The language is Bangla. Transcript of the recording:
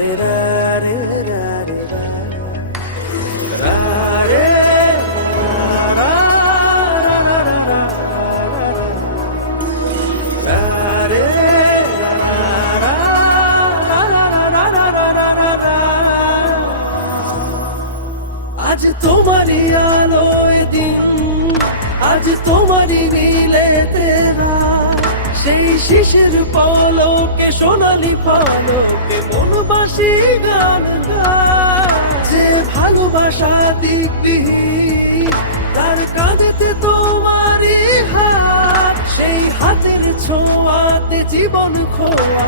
রে রা রে রা রে রা, রা রে রা রা রা রা রা, রা রে রা রা রা রা রা রা রা। আজ তোমারই আলোয় দিন, আজ তোমারই নীলেতে রাত, সেই শিশির পলকে সোনালি পলকে মনবাসী গান গায়। যে ভালোবাসা দিকবিহীন তার কাঁধেতে তোমারই হাত, সেই হাতের ছোঁয়াতে জীবন খোয়া